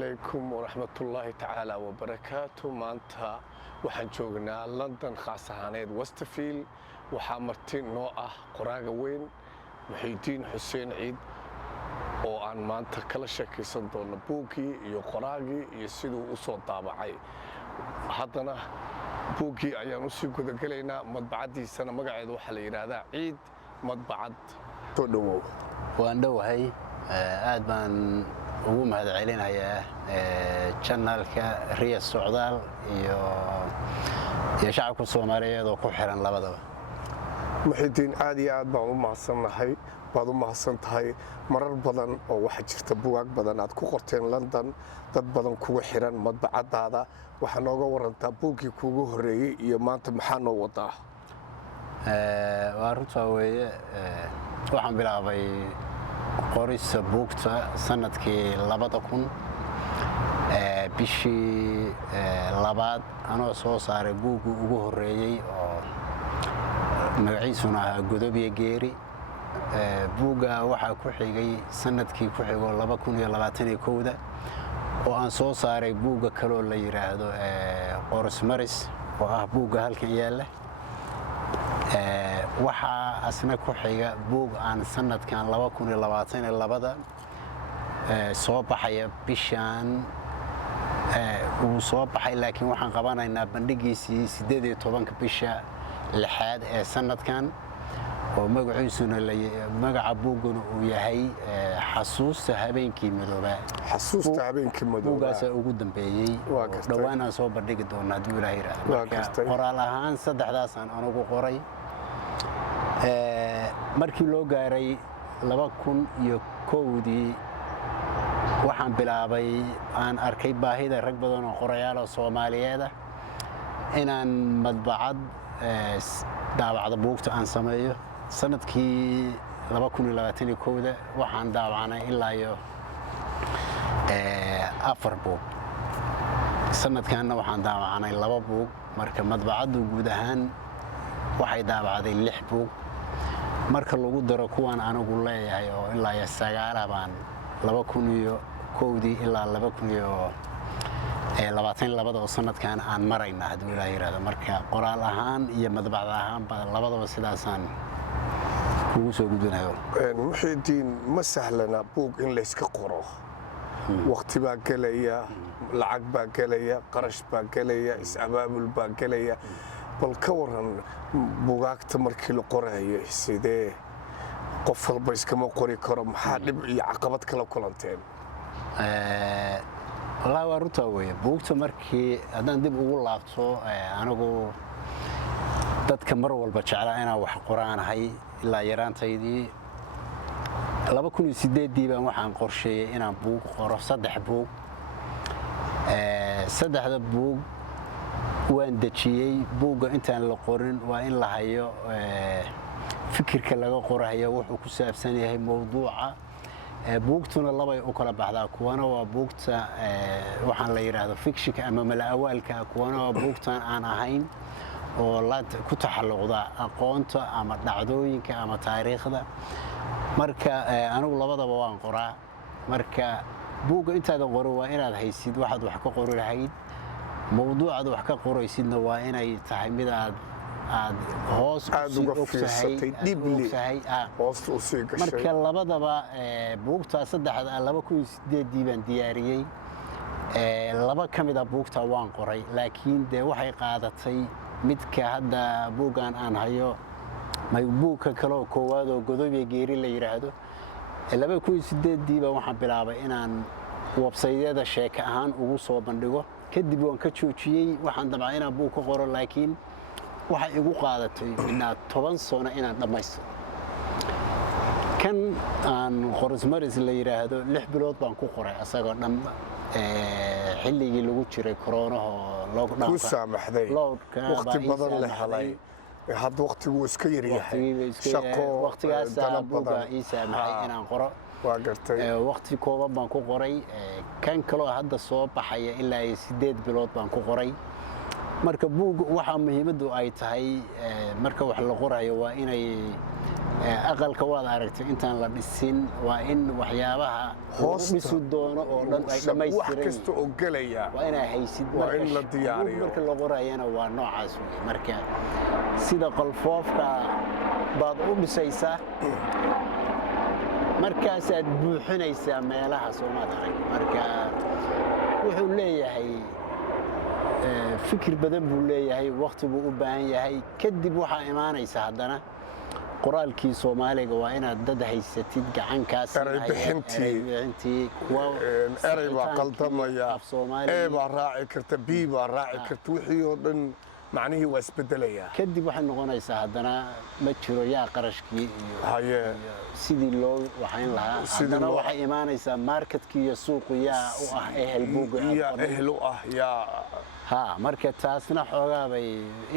عليكم ورحمة الله تعالى وبركاته. maanta waxaan joognaa London khaas ahaaneed Westfield. waxaa marti noo ah qoraaga weyn Muxyidiin Xuseen Ciid oo aan maanta kala sheekaysan doono buugii iyo qoraagii iyo siduu u soo daabacay. haddana buugii ayaan u sii gudagalaynaa madbacadiisana magaceedu waxaa la yiraahdaa Ciid madbacad. soo dhawow. waan dhowahay aad baan ugu mahadcelinayaa channelka Riya Socdaal iyo shacabka Soomaaliyeed oo ku xiran labadaba. Muxyidiin aad iyo aad baan u mahadsannahay. baad u mahadsantahay marar badan oo waxa jirta buugaag badan aad ku qorteen London, dad badan kugu xiran madbacadaada. waxa nooga warantaa buugii kugu horeeyay iyo maanta maxaa noo wadaa? waa runtaa weeye waxaan bilaabay qorista buugta sanadkii 2000 bishii labaad anoo soo saaray buugii ugu horeeyay oo magaciisuna ahaa Godobiye Geeri. buugga waxaa ku xigay sanadkii ku xigoo 2021 oo aan soo saaray buugga kale oo la yiraahdo Qoris Maris oo ah buugga halkan yaala. waxaa asna ku xiga buug aan sanadkan 2022 soo baxaya bishaan uu soo baxay, laakiin waxaan qabanaynaa bandhigiisii 18 bisha 6 ee sanadkan oo magaca buuguna uu yahay Xasuusta Habeenkii Madoobaa. xasuusta habeenkii madoobaa buuggaas ugu dambeeyay dhawaan aan soo bandhigi doonaa haddii Ilaahay yiraahdo. qoraal ahaan saddexdaasaan anigu qoray. markii loo gaaray 2001 waxaan bilaabay aan arkay baahida rag badan oo qorayaal oo Soomaaliyeed ah inaan madbacad daabacda buugta aan sameeyo. sanadkii 2021 waxaan daabacanay ilaa iyo 4 buug. sanadkanna waxaan daabacanay 2 buug. marka madbacadu guud ahaan waxay daabacday 6 buug. marka lagu daro kuwan anigu leeyahay oo ilaa iyo 9 baan 2001 ilaa 2022 oo sanadkan aan marayna haddii Ilaahay yiraahdo. marka qoraal ahaan iyo madbacad ahaan labadaba sidaasaan ugu soo gudbinayo. Muxyidiin ma sahlana buug in la iska qoro. waqti baa galaya, lacag baa galaya, qarash baa galaya, is-abaabul baa galaya. bal ka waran buugaagta markii la qorayo sidee qof walba iskama qori karo? maxaa dhib iyo caqabad kala kulanteen? wallaahi waa runtaa weeye. buugta markii haddaan dib ugu laabto anigu dadka mar walba jeclaa inaan wax qoraanahay ilaa yaraantaydii. 2008 baan waxaan qorsheeyay inaan buug qoro 3 buug. 3 buug waan dejiyey. buugga intaan la qorin waa in la hayo fikirka laga qorayo wuxuu ku saabsan yahay mowduuca. buugtuna labay u kala baxdaa. kuwana waa buugta waxaan la yiraahdo fictionka ama mala-awaalka. kuwana waa buugtan aan ahayn oo la ku taxalluqda aqoonta ama dhacdooyinka ama taariikhda. marka anigu labadaba waan qoraa. marka buugga intaadan qorin waa inaad haysid waxaad wax ka qori lahayd. mowduucaad wax ka qoraysidna waa inay tahay mid aad hoos uga fiirsatay dibli hoosta u sii gashay. marka labadaba buugta saddexda 2008 baan diyaariyey. 2 ka mid ah buugta waan qoray, laakiin de waxay qaadatay midka hadda buuggan aan hayo buugka kale oo koowaad oo Godobiye Geeri la yiraahdo. 2008 baan waxaan bilaabay inaan website-yada sheeko ahaan ugu soo bandhigo. kadib waan ka joojiyey. waxaan damcay inaan buug ka qoro, laakiin waxay igu qaadatay inaad 10 sano inaan dhammaysto. kan aan Qoris Maris la yiraahdo 6 bilood baan ku qoray asagoo dhan xilligii lagu jiray corona lockdown ku saamaxday waqti badan la helay. hadda waqtigu iska yar yahay shaqo waqtigaas buugga ii saamaxay inaan qoro. waa gartay waqti kooban baan ku qoray. kan kale oo hadda soo baxaya ilaa 8 bilood baan ku qoray. marka buug waxa muhiimadu ay tahay marka wax la qorayo waa inay aqalka waad aragtay intaan la dhisin waa in waxyaabaha Hoosta. dhisu doono oo dhan ay wax dhammaystiran kasta oo gelaya waa inaa haysid waa in la diyaariyo. marka la qorayana waa noocaas wey marka sida qolfoofka baad u dhisaysaa markaasaad buuxinaysaa meelaha soomaad arag marka wuxuu leeyahay fikir badan buu leeyahay waqti buu u baahan yahay kadib waxaa imaanaysa haddana qoraalkii soomaaliga waa inaad dad haysatid gacankaas ereybixintii erey baa qaldamaya e baa raaci karta b baa raaci karta wixii oo dhan macnihii waa isbedelayaa kadib waxay noqonaysaa haddana ma jiro yaa qarashkii haye sidii loo waxayn lahaa haddana waxay imaanaysaa marketkii iyo suuqu yaa u ah ehel buuga yaa ehel u ah yaa ha marka taasna xoogaa bay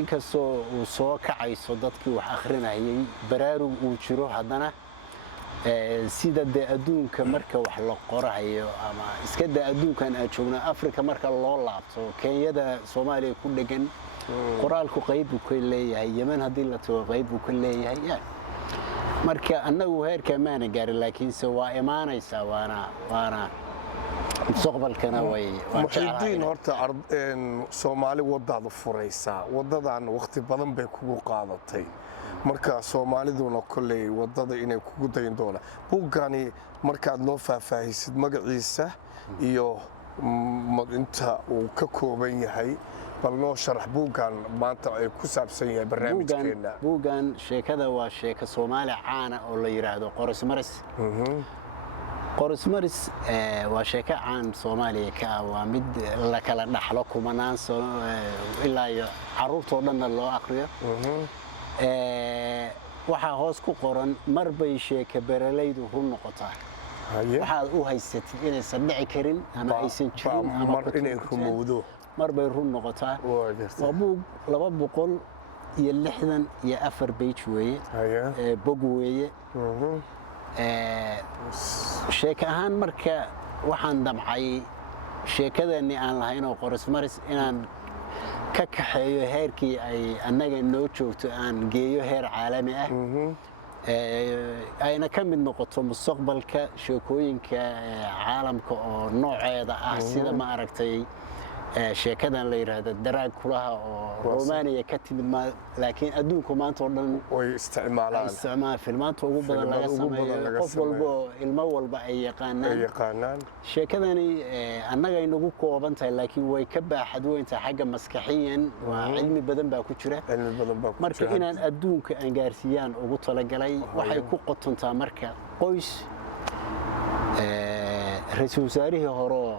inkastoo uu soo kacayso dadkii wax akhrinayay baraarug uu jiro haddana sida dee adduunka marka wax la qorahayo ama iska daa adduunkan aan joogno afrika marka loo laabto kenyada soomaaliya ku dhegan qoraalku qayb buu ka leeyahay yeman haddii la tago qayb buu ka leeyahay marka annagu heerkaa maana gaarin laakiinse waa imaanaysaa waana mustaqbalkana way muxidiin horta soomaali waddaadu furaysaa waddadan waqti badan bay kugu qaadatay marka soomaaliduna kolley waddada inay kugu dayin doonaan buuggani markaad noo faahfaahisid magaciisa iyo inta uu ka kooban yahay bal noo sharax buuggan maanta ay ku saabsan yahay barnaamijkeenna buuggan sheekada waa sheeko soomaali caana oo la yidhaahdo qorismaris qorismaris waa sheeko caan soomaaliya ka ah waa mid la kala dhaxlo kumanaan sano ilaa iyo carruurtoo dhanna loo aqriyo waxaa hoos ku qoran mar bay sheeka beralaydu run noqotaa waxaad u haysatid inaysan dhici karin ama aysan jirin mar inay rumowdo mar bay run noqotaa waa buug 264 beyj weeye bog weeye sheeko ahaan marka waxaan damcay sheekadani aan lahayn oo qorismaris inaan ka kaxeeyo heerkii ay annaga noo joogto aan geeyo heer caalami ah ayna ka mid noqoto mustaqbalka sheekooyinka caalamka oo nooceeda ah sida ma aragtay sheekadan la yiraahdo daraag kulaha oo Romania ka timid laakiin adduunku maanta oo dhan way isticmaalaan filmaanta ugu badan laga sameeyo qof walba ilmo walba ay yaqaanaan sheekadani annaga inagu kooban tahay laakiin way ka baaxad weyn tahay xagga maskaxiyan waa cilmi badan baa ku jira marka inaan adduunka aan gaarsiiyaan ugu talagalay waxay ku qotontaa marka qoys ra'iisul wasaarihii hore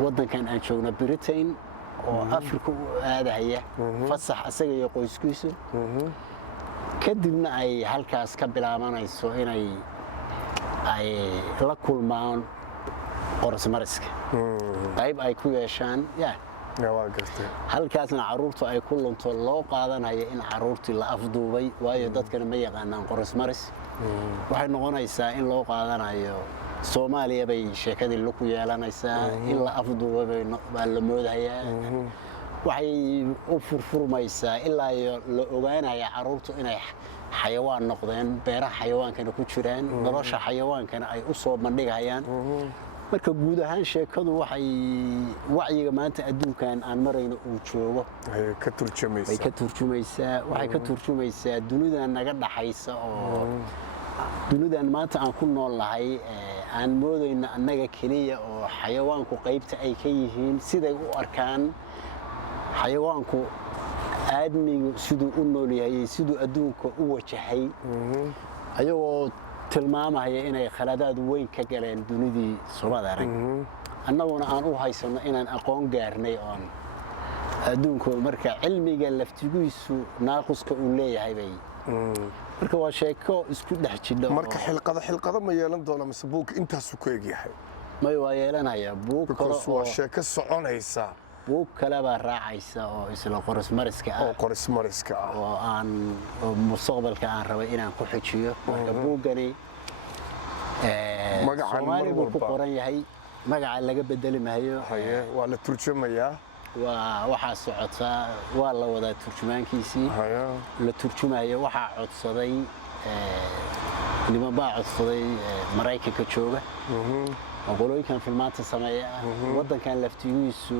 waddankan aan joogno Britain oo Afrika u aadaya fasax asaga iyo qoyskiisu kadibna ay halkaas ka bilaabanayso inay la kulmaan qorismariska qayb ay ku yeeshaan halkaasna carruurtu ay ku lunto loo qaadanayo in carruurtii la afduubay waayo dadkana ma yaqaanaan qorismaris waxay noqonaysaa in loo qaadanayo Soomaaliya bay sheekadii lagu yeelanaysaa in la afduubay baa la moodayaa waxay u furfurmaysaa ilaa la ogaanaya carruurtu inay xayawaan noqdeen beeraha xayawaankana ku jiraan nolosha xayawaankana ay u soo bandhigayaan marka guud ahaan sheekadu waxay wacyiga maanta adduunkan aan marayno uu joogo way ka turjumaysaa dunida naga dhaxaysa oo dunidan maanta aan ku noolnahay aan moodayna annaga keliya oo xayawaanku qaybta ay ka yihiin siday u arkaan xayawaanku aadmigu siduu u nool yahay siduu adduunka u wajahay ayagoo tilmaamaya inay khaladaad weyn ka galeen dunidii Soomaaliya arag annaguna aan u haysano inaan aqoon gaarnay oon adduunku marka cilmiga laftigiisu naaquska uu leeyahay bay marka waa sheeko isku dhex jidha marka xilqada ma yeelan doona mise buug intaas ku eegyahay may waa yeelanaya buug kale oo sheeko soconaysa buug kale baa raacaysa oo isla qorismariska ah oo aan mustaqbalka aan rabay inaan ku xijiyo marka buugani Soomaali buu ku qoran yahay magaca laga bedeli maayo waa la turjumayaa waxaa socotaa waa la wadaa turjumaankiisii la turjumayo waxaa codsaday niman baa codsaday Maraykanka jooga oo qolooyinkan filmaanta sameeya waddankan laftigiisu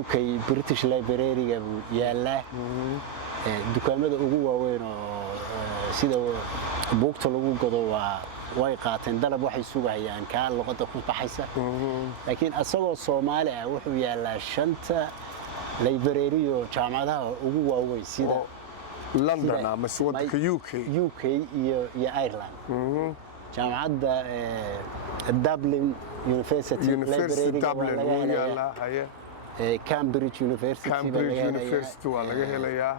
UK British Library-ga yaala dukaamada ugu waaweyn oo sida buugta lagu gado way qaateen dalab waxay sugayaan ka luqadda ku baxaysa laakiin asagoo Soomaali ah wuxuu yaalaa 5 library oo jaamacadaha ugu waaweyn sida London ama waddanka UK iyo Ireland jaamacadda Dublin University Library Cambridge University waa laga helayaa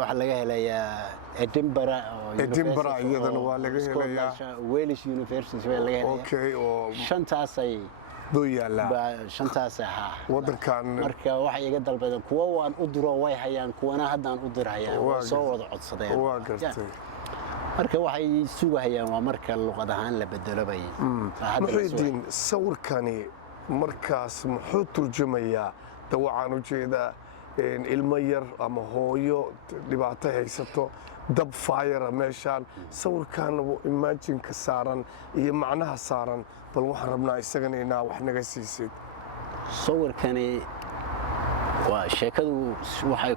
waxa laga helayaa Edinburgh iyadana waa laga helayaa Wales University waa laga helayaa okay oo shantaas ay shantaas waddankan marka waxa iga dalbadeen kuwa waan u diro way hayaan kuwana haddaan u dirayaan oo soo wada codsadeen waa gartay marka waxay sugayaan waa marka luqad ahaan la bedelo bay muxuudiin sawirkani markaas muxuu turjumayaa dawacaan u jeedaa ilmo yar ama hooyo dhibaato haysato dab fire meeshaan sawirkan imagine-ka saaran iyo macnaha saaran bal waxaan rabnaa isagana inaa wax naga siisid sawirkani waa sheekadu waxay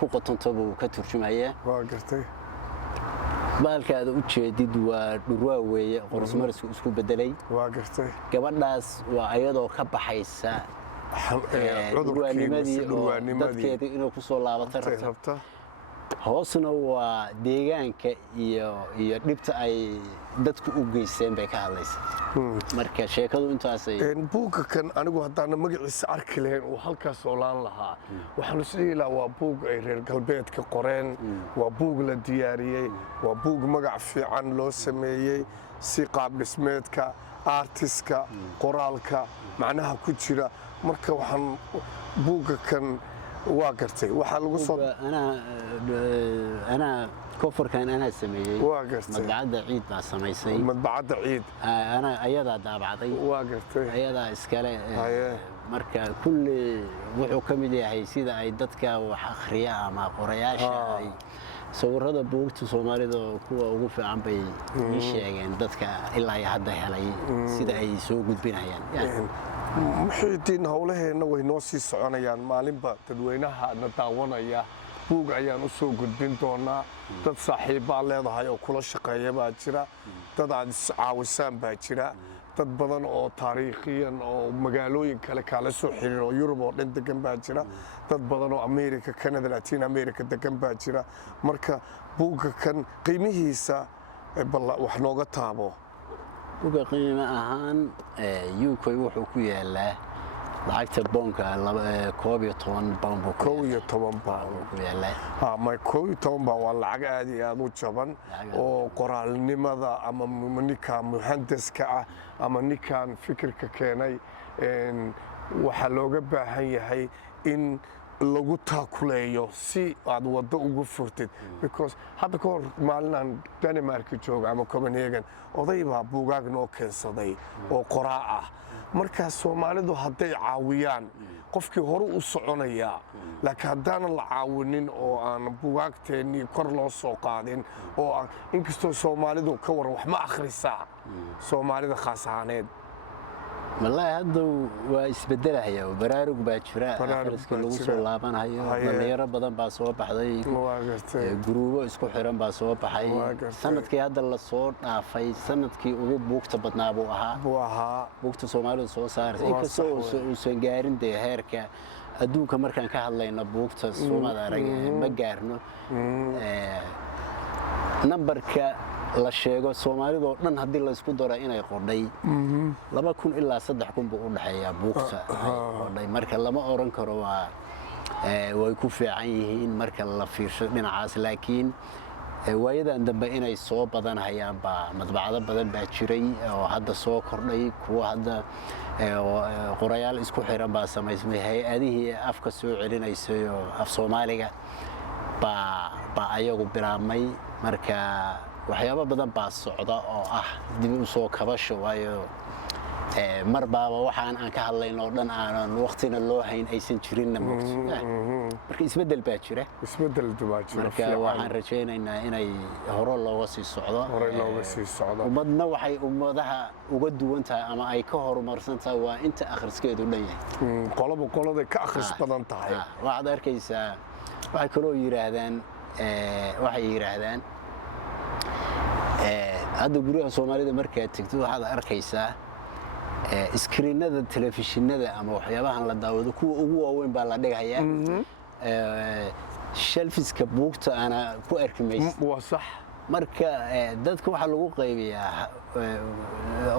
ku qotonto buu ka turjumayaa waa gartay baalka aad u jeedid waa dhurwaa weeye qorsmarisku isku bedelay waa gartay gabadhaas waa ayadoo ka baxaysa dadkeedii inuu ku soo laabato rabta hoosna waa deegaanka iyo dhibta ay dadku u geysteen bay ka hadlaysaa marka sheekadu intaasay buugga kan anigu haddaana magaciisa arki lahayn uu halkaas oolaan lahaa waxaan isdhihi lahaa waa buug ay reer galbeedka qoreen waa buug la diyaariyey waa buug magac fiican loo sameeyey si qaab dhismeedka artiska qoraalka macnaha ku jira marka waxaan buugga kan waa gartay waxa lagu soo ana kofarkan ana sameeyay waa gartay madbacada ciid baa samaysay madbacada ciid ana ayada daabacday waa gartay ayada iskale marka kulli wuxuu kamid yahay sida ay dadka wax akhriya ama qorayaasha ay sawirada buugta Soomaalida kuwa ugu fiican bay sheegeen dadka ilaa hadda helay sida ay soo gudbinayaan muxuudiin hawlaheena way noo sii soconayaan maalinba dadweynaha na daawanaya buug ayaan u soo gudbin doonaa dad saaxiibbaa leedahay oo kula shaqeeya baa jira dad aad iscaawisaan baa jira dad badan oo taariikhiyan oo magaalooyin kale kala soo xiriir oo Yurub oo dhan degan baa jira dad badan oo America Canada Latin America degan baa jira marka buugga kan qiimihiisa wax nooga taabo buugga qiimo ahaan UK wuxuu ku yaalaa lacagta boonka 12 pound ku yaalaa ma 12 baa waa lacag aad iyo aad u jaban oo qoraalnimada ama ninka muhandiska ah ama ninkan fikirka keenay waxa looga baahan yahay in lagu taakuleeyo si aad wado ugu furtid because hadda ka hor maalinaan Denmark jooga ama Copenhagen oday baa buugaag noo keensaday oo qoraa ah marka Soomaalidu hadday caawiyaan qofkii hore u soconaya laakiin haddaan la caawinin oo aan buugaagteennii kor loo soo qaadin oo inkastoo Soomaalidu ka waran wax ma akhrisaa Soomaalida khaas ahaaneed والله هذا واسبدلها وبرارق باجرا akhriska lagu soo laabanayo dhalinyaro badan baa soo baxday gruubo isku xiran baa soo baxay sanadkii hadda la soo dhaafay sanadkii ugu buugta badnaa buu ahaa buugta Soomaalidu soo saartay inkastoo uu gaarin heerka adduunka markaan ka hadlayno buugta Soomaalida arag ma gaarno numberka la sheego Soomaalidu dhan hadii la isku daro inay qordhay 2000 ilaa 3000 buu u dhaxeeyaa buugta qordhay marka lama oran karo way ku fiican yihiin marka la fiirsho dhinacaas laakiin waayadan dambe inay soo badan hayaan baa madbacado badan baa jiray oo hadda soo kordhay kuwa hadda qorayaal isku xiran baa samaysmay hay'adihii afka soo celinaysay oo af Soomaaliga baa ayagu bilaabmay marka waxyaabo badan baa socda oo dib u soo kabasho waayo mar baaba waxaan aan ka hadlayno oo dhan aanan waqtina loo hayn aysan jirinna moogto marka isbeddel baa jira marka waxaan rajaynaynaa inay hore looga sii socdo ummadna waxay ummadaha uga duwan tahay ama ay ka horumarsan tahay waa inta akhriskeedu dhan yahay qoladay ka akhris badan tahay waxaad arkaysaa waxay kaloo yidhaahdaan hadda guryaha soomaalida markaad tegto waxaad arkaysaa iskriinada telefishinada ama waxyaabahan la daawado kuwa ugu waaweyn baa la dhigayaa shelfiska buugta ana ku arki maysid waa sax marka dadka waxaa lagu qaybiyaa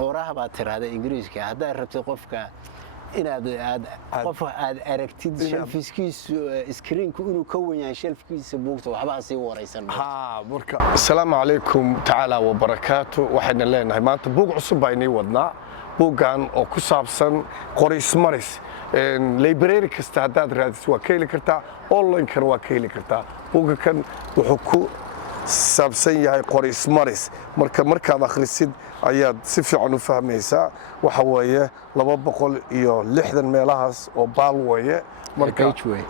oraha baa tiraahda ingiriiska haddaad rabtid qofka inaad aragtid shelfiskiisu iskriinku inuu ka wan yahay shelfkiisa buugta waxba sii waraysan marka assalaamu calaykum tacaala wabarakaatu waxayna leenahay maanta buug cusub baa inii wadnaa buuggan oo ku saabsan qorismaris library kasta haddaad raadiso waa ka heli kartaa online-kana waa ka heli kartaa buugga kan wuxuu ku saabsan yahay qorismaris markaad akhrisid ayaad si fiican u fahmaysaa waxa weeye 260 meelahaas oo baal weeye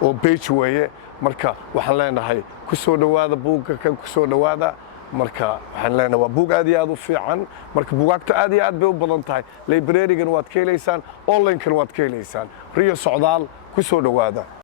oo page weeye marka waxaan leenahay ku soo dhawaada buugga kan ku soo dhawaada marka waxaan leenahay waa buug aad iyo aad u fiican marka buugaagta aad iyo aad bay u badan tahay library-gan waad ka helaysaan online-kan waad ka helaysaan riyo socdaal ku soo dhawaada